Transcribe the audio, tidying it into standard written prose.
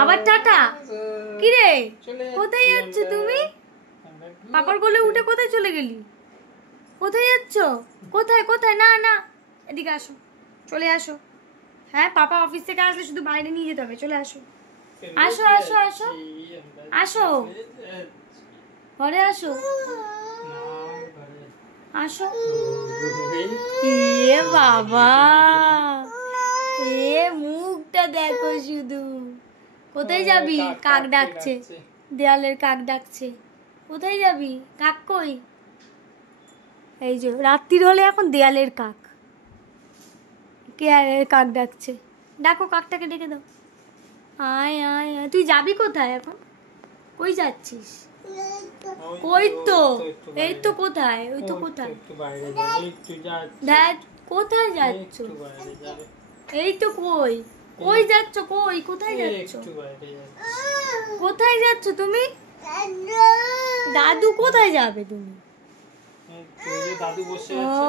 আবার টাটা। কি রে, কোথায় যাচ্ছ তুমি? পাপার কোলে উঠে কোথায় চলে গেলি? কোথায় যাচ্ছ? কোথায় কোথায়? না না, এদিকে আসো, চলে আসো। হ্যাঁ, পাপা অফিস থেকে আসলে শুধু বাইরে নিয়ে যেতে হবে। চলে আসো, আসো আসো আসো আসো, ঘরে আসো, আসো। এ বাবা, এ মুখটা দেখো শুধু। কোথায় যাবি? কাক ডাকছে, দেয়ালের কাক ডাকছে। কোথায় যাবি? কাক কই? এই যে রাত্রির হলে এখন দেয়ালের কাক, কাক ডাকছে। ডাকো, কাকটাকে ডেকে দাও। আয় আয় আয়। তুই যাবি কোথায় এখন? কই যাচ্ছিস? ওই তো, এই তো কোথায়, ওই তো কোথায়, দেখ কোথায় যাচ্ছ? এই তো কই, কই যাচ্ছ? কই, কোথায় যাচ্ছ? কোথায় যাচ্ছ তুমি? দাদু কোথায় যাবে তুমি? দাদু বসে আছে।